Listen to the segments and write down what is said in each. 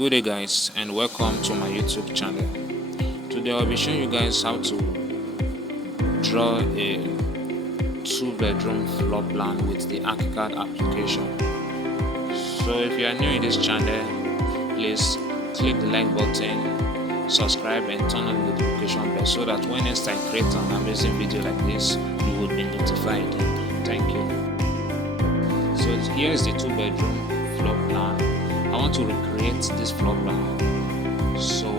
Good day guys, and welcome to my YouTube channel. Today I'll be showing you guys how to draw a 2-bedroom floor plan with the Archicad application. So if you are new in this channel, please click the like button, subscribe and turn on the notification bell so that when next I create an amazing video like this, you will be notified. Thank you. So here is the 2-bedroom floor plan. I want to recreate this floor plan. So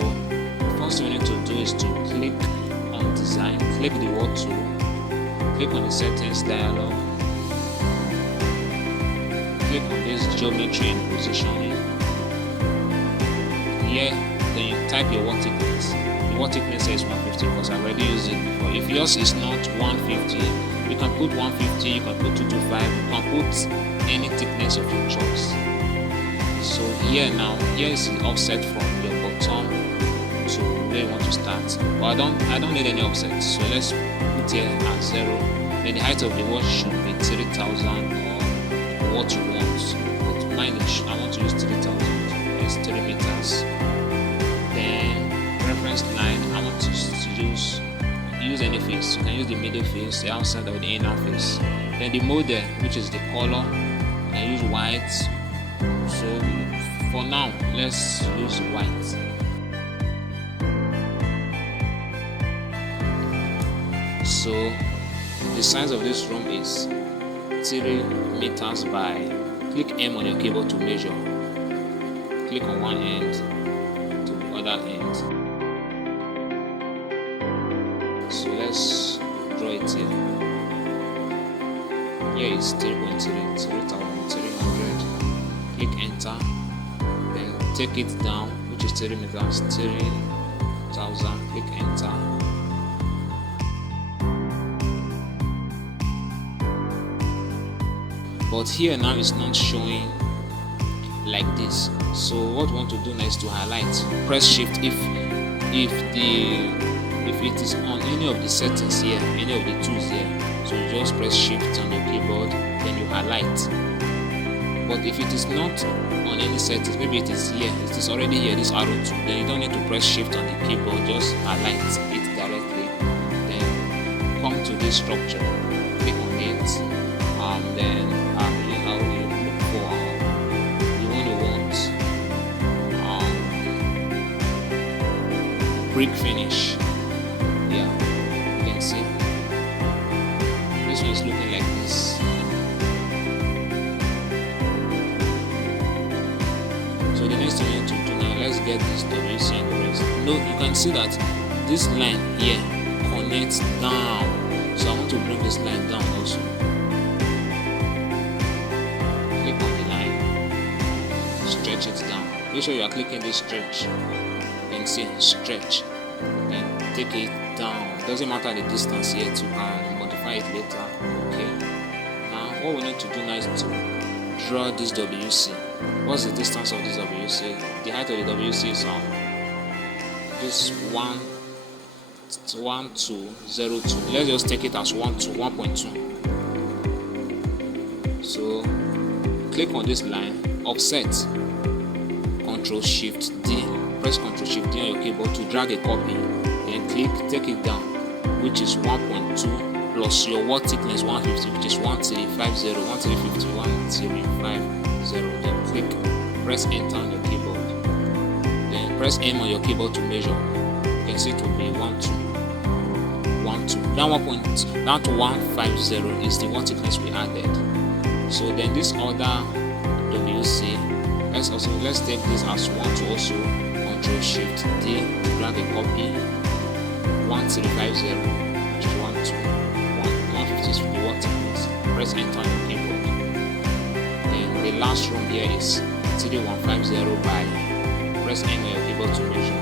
first thing we need to do is to click on design, click the word tool, click on the settings dialog, click on this geometry and positioning. Here then you type your wall thickness. The wall thickness is 150 because I already used it before. If yours is not 150, you can put 150, you can put 225, you can put any thickness of your choice. So here is the offset from your bottom to where you want to start. But I don't need any offset, so let's put here at 0. Then the height of the wall should be 3000 or what you want. But mine is, I want to use 3000. It's 3 meters. Then reference line, I want to use any face. You can use the middle face, the outside or the inner face. Then the model, which is the color, I use white. So for now, let's use white. So the size of this room is 3 meters by, click M on your keyboard to measure. Click on one end to the other end. So let's draw it here. Here is 3.3, 3,300. Click enter, then take it down, which is 30 meters, 3000, click enter. But here now it's not showing like this. So what we want to do now is to highlight. Press shift if it is on any of the settings here, any of the tools here. So you just press shift on your keyboard, then you highlight. But if it is not on any settings, maybe it is here, it is already here, this arrow tool, then you don't need to press shift on the keyboard, just highlight it directly. Then come to this structure, click on it, then you look for the one you want, brick finish. Yeah, you can see this one is looking like this. So the next thing we need to do now, let's get this WC and the rest. No, you can see that this line here connects down. So I want to bring this line down also. Click on the line, stretch it down. Make sure you are clicking this stretch. Then see stretch. Then take it down. It doesn't matter the distance yet, you can modify it later. Okay. Now what we need to do now is to draw this WC. What's the distance of this WC? The height of the WC is this 1202. Let's just take it as 1.2. So click on this line, offset, Ctrl Shift D. Press Ctrl Shift D on your keyboard to drag a copy. Then click, take it down, which is 1.2 plus your wall thickness 150, which is 1350, 1350, 1350. Then click, press enter on your keyboard. Then press M on your keyboard to measure. You can see it will be 12. Down to 150 is the wall thickness we added. So then this other WC, let's take this as 1 to also Ctrl Shift D, drag a copy. 1350, which is 150 is the wall thickness. Press enter on your keyboard. The last room here is 3150 by, press M on your keyboard to measure,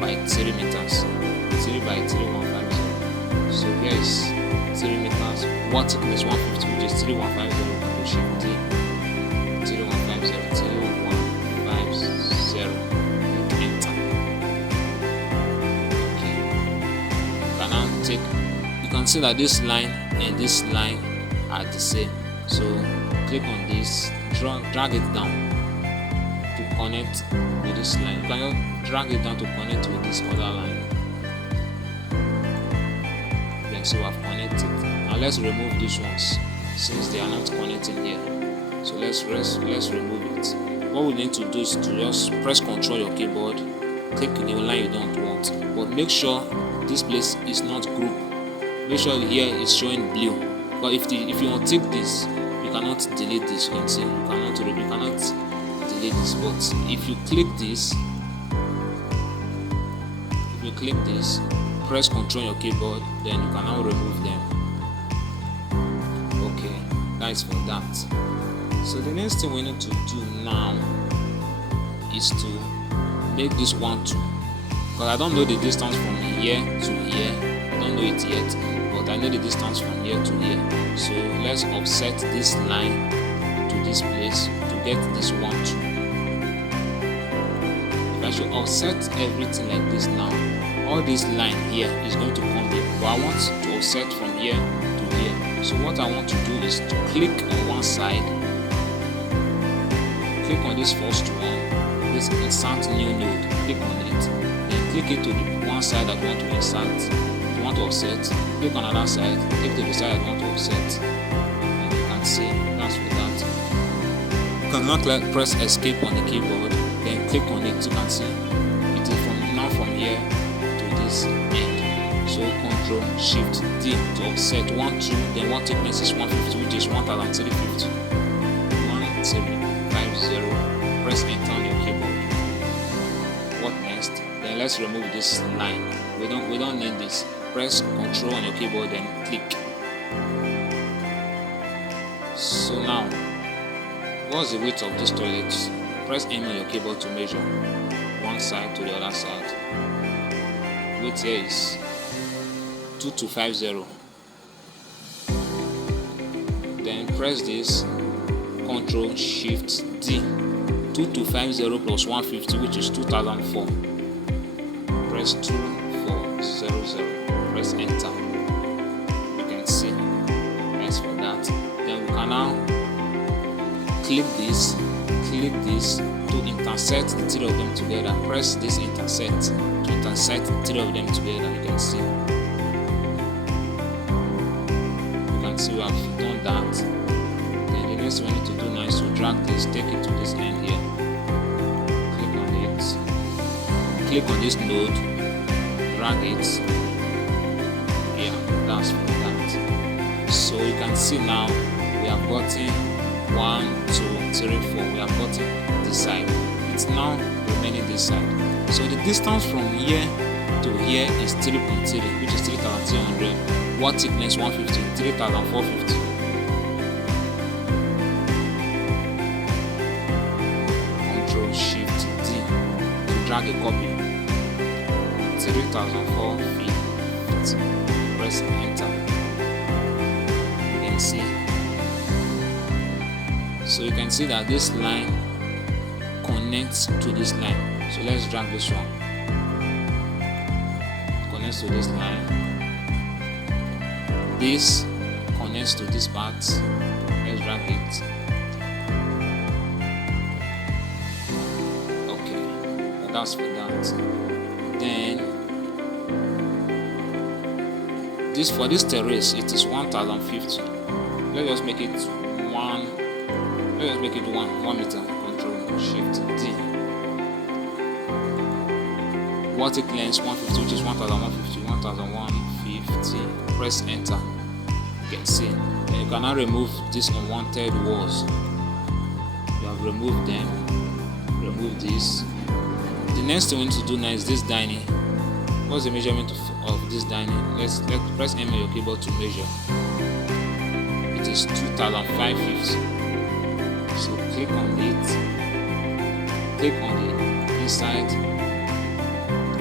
by 3 meters, 3 by 3150. So here is 3 meters, wall thickness 150, which is 3150, Ctrl Shift D, 3150, 3150, enter. Okay. You can see that this line and this line are the same. So click on this, drag it down to connect with this line. You can just drag it down to connect with this other line. Then so I've connected. Now let's remove these ones since they are not connecting here. So let's remove it. What we need to do is to just press Ctrl your keyboard, click the line you don't want, but make sure this place is not grouped. Make sure here is showing blue. But if you untick this, you cannot delete this. You can see you cannot delete this. But if you click this, press Ctrl your keyboard, then you can now remove them. Okay, that's for that. So the next thing we need to do now is to make this 1 2, because I don't know the distance from here to here. I don't know it yet, but I know the distance from here to here. So let's offset this line to this place to get this 1 2. If I should offset everything like this now, all this line here is going to come here, but I want to offset from here to here. So what I want to do is to click on one side, click on this first one, this insert new node, click on it, then click it to the one side that you want to insert, you want to offset, click on another side, click to the side that you want to offset, and you can see that's for that. You can now press escape on the keyboard, then click on it. You can see it is from here to this end. So Ctrl Shift D to offset 1 2, then what thickness is 150, which is 1350. 1350. Press enter on your keyboard. What next? Then let's remove this line. We don't need this. Press Ctrl on your keyboard, then click. So now, what's the width of this toilet? Press M on your keyboard to measure one side to the other side. Width here is 2250. Then press this, Ctrl Shift D. 2250 plus 150, which is 2004. Press 2400. Press enter. You can see. Thanks for that. Then we can now click this to intersect the three of them together. Press this intersect to intersect the three of them together. You can see. You can see we have done that. Then the next we need to do now is to drag this, take it to this end here. Click on it. Click on this node. Drag it. Yeah, that's for that. So you can see now we have gotten 1 2 3 4. We have gotten this side. It's now remaining this side. So the distance from here to here is 3.3, which is 3300. What thickness? 150, 3450. Ctrl Shift D to drag a copy. 3450. Press enter. You can see. So you can see that this line connects to this line. So let's drag this one. Connects to this line. This connects to this part. Let's drag it. Okay, and that's for that. Then this for this terrace it is 1050. Let's just make it 1. Let's just make it 1 meter. Ctrl Shift D. Vertic length 150, which is 1150, 1150. Press enter. You can see. And you can now remove these unwanted walls. You have removed them. Remove this. The next thing we need to do now is this dining. What's the measurement of this dining? Let's press M on your keyboard to measure. It is 2550. So click on it. Click on the inside.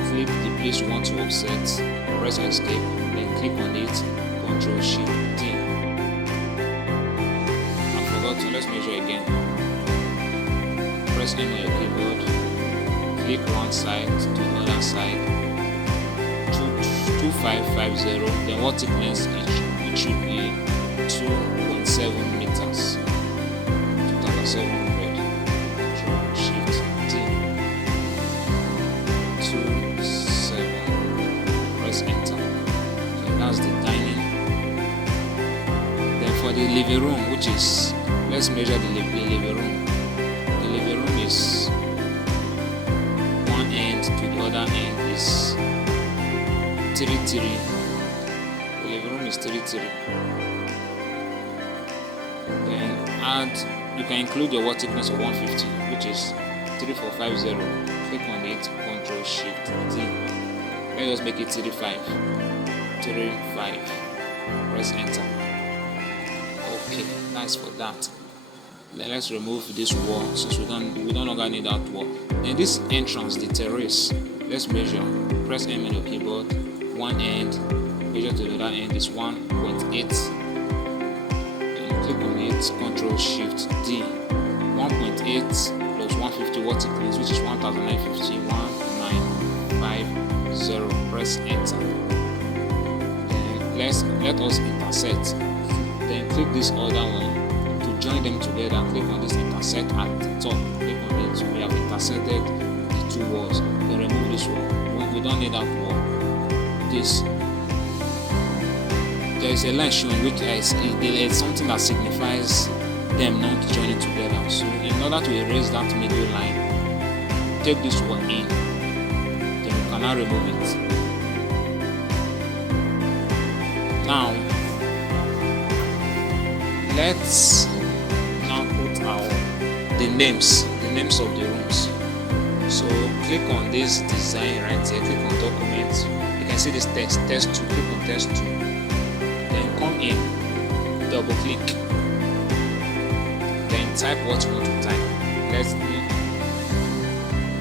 Click the place you want to offset. Press escape. Then click on it. Ctrl Shift D. I forgot to let's measure again. Press M on your keyboard. Click one side to the other side. 2550. Then what thickness it should be 2.7 meters. 2550. 700. Control Shift D. 27. Press enter. Okay, that's the dining. Then for the living room, which is, let's measure the living room. The living room is one end to the other end is 33. The living room is 33. Then add, you can include your wall thickness of 150, which is 3450. Click on it, Control Shift D. Let's just make it 35. 35. Press enter. Okay, that's for that. Then let's remove this wall since we no longer need that wall. Then this entrance, the terrace, let's measure. Press M on your keyboard. One end, measure to the other end is 1.8. Then click on it, Control Shift D. 1.8 plus 150 wall thickness, which is 1950. 1950. Press enter. Then let us intersect. Then click this other one. To join them together, click on this intersect at the top. Click on it. We have intersected the two walls. Then remove this wall. We don't need that wall. This, there is a line showing which is something that signifies them not joining together. So in order to erase that middle line, take this one in. Then you can now remove it. Now let's now put the names of the rooms. So click on this design right here, click on document. You can see this test 2. Click on test 2. Then come in, double click, then type what you want to type. Let's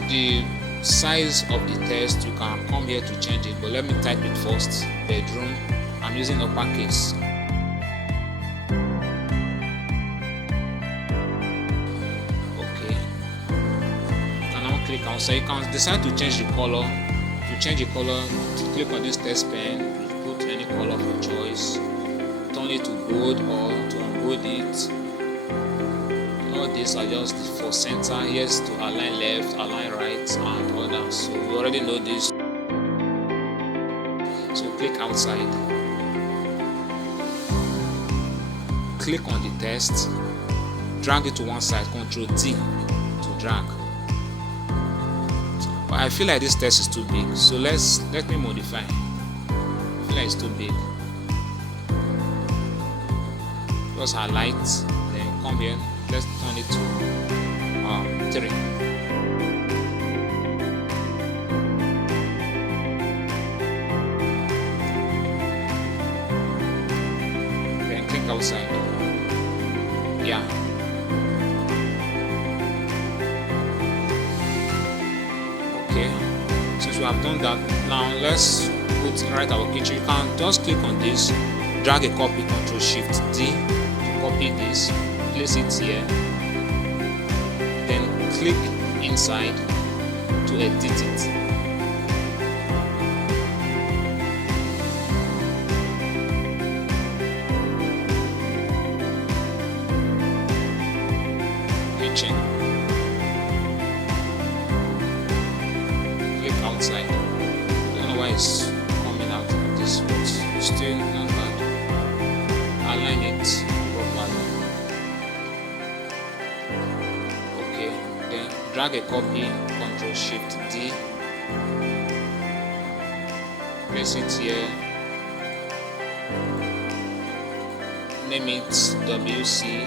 the size of the test, you can come here to change it, but let me type it first. Bedroom, I'm using uppercase. Click on, so you can decide to change the color. To change the color, click on this test pen, put any color of your choice, turn it to bold or to unbold it. All these are just for center. Here's to align left, align right, and others. So we already know this. So click outside, click on the test, drag it to one side, Ctrl D to drag. But I feel like this test is too big, so let me modify. I feel like it's too big. Just highlight, then come here. Let's turn it to 3. Then click outside. Yeah. Since we have done that, now let's write our kitchen. You can just click on this, drag a copy, Ctrl Shift D to copy this, place it here, then click inside to edit it. Kitchen. Outside. I don't know why it's coming out like this, but it's still not bad. Align it properly. Okay, then drag a copy, Ctrl Shift D, place it here, name it WC.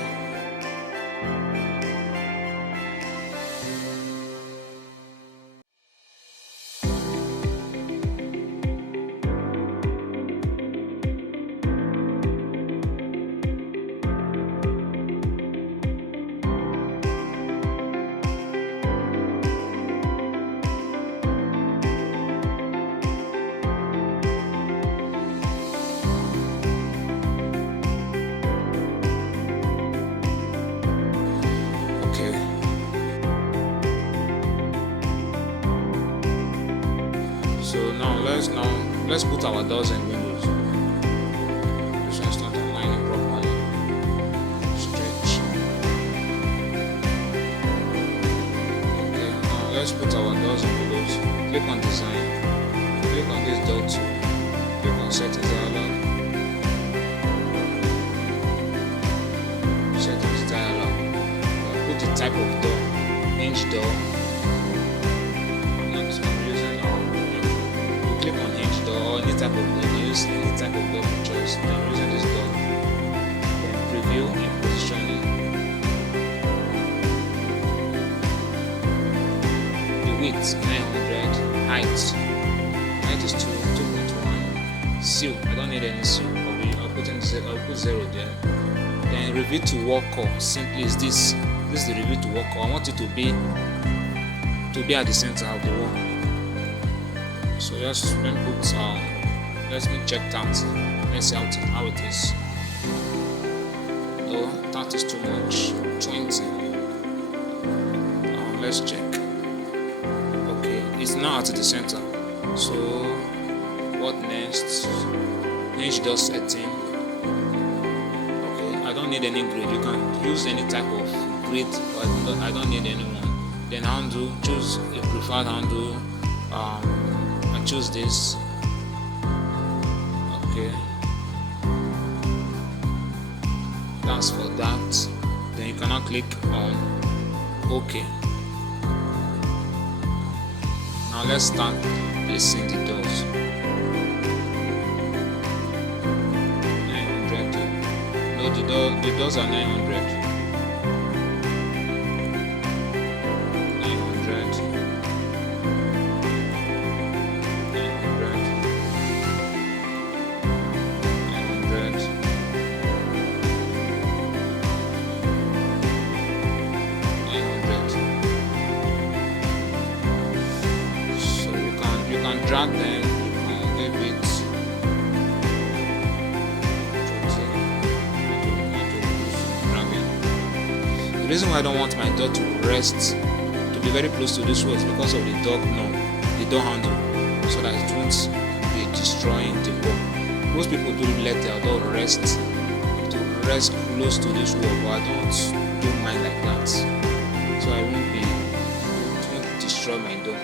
So now let's put our doors and windows. This one's not aligning properly. Stretch. let's put our doors and windows. Click on design, click on this door tool, click on settings dialog, settings dialog. Put the type of door, hinge door. I'm using you click on hinge door or any type of door. You can use any type of door of choice. I'm using this door. Then preview and positioning. Width 900, height is 2.1. Seal, I don't need any seal. I'll put 0 there. Then reveal to wall core. Simply is this. This is the reveal to wall core. I want it to be at the center of the wall. So just let me put let's check that. Let's see how it is. No, that is too much. 20. Let's check. It's now at the center. So what next? Hinge door setting. Okay, I don't need any grid. You can use any type of grid, but I don't need any one. Then handle, choose a preferred handle. I choose this. Okay, that's for that. Then you cannot click on OK. Now let's start placing the doors. 900. No, the doors are 900. 900. 900. Drag them, you can leave it. The reason why I don't want my door to rest, to be very close to this wall, is because of the door knob, the door handle, so that it won't be destroying the wall. Most people do let their door rest close to this wall, but I don't mind like that. So it won't destroy my door.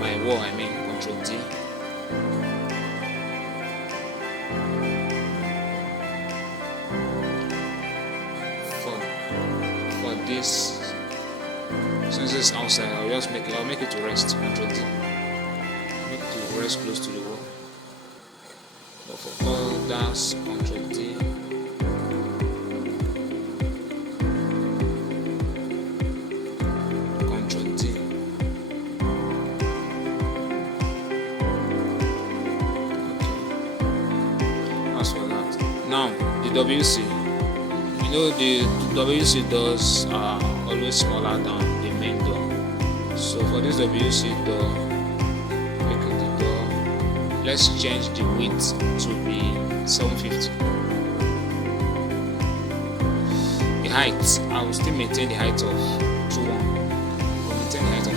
My wall, I mean, Control D. For this, since it's outside, I'll make it to rest. Control D. Make it to rest close to the wall. But for all that's Control D. Now the WC, you know the WC doors are always smaller than the main door. So for this WC door, look at the door. Let's change the width to be 750. The height, I will still maintain the height of 2.1. I'll maintain the height of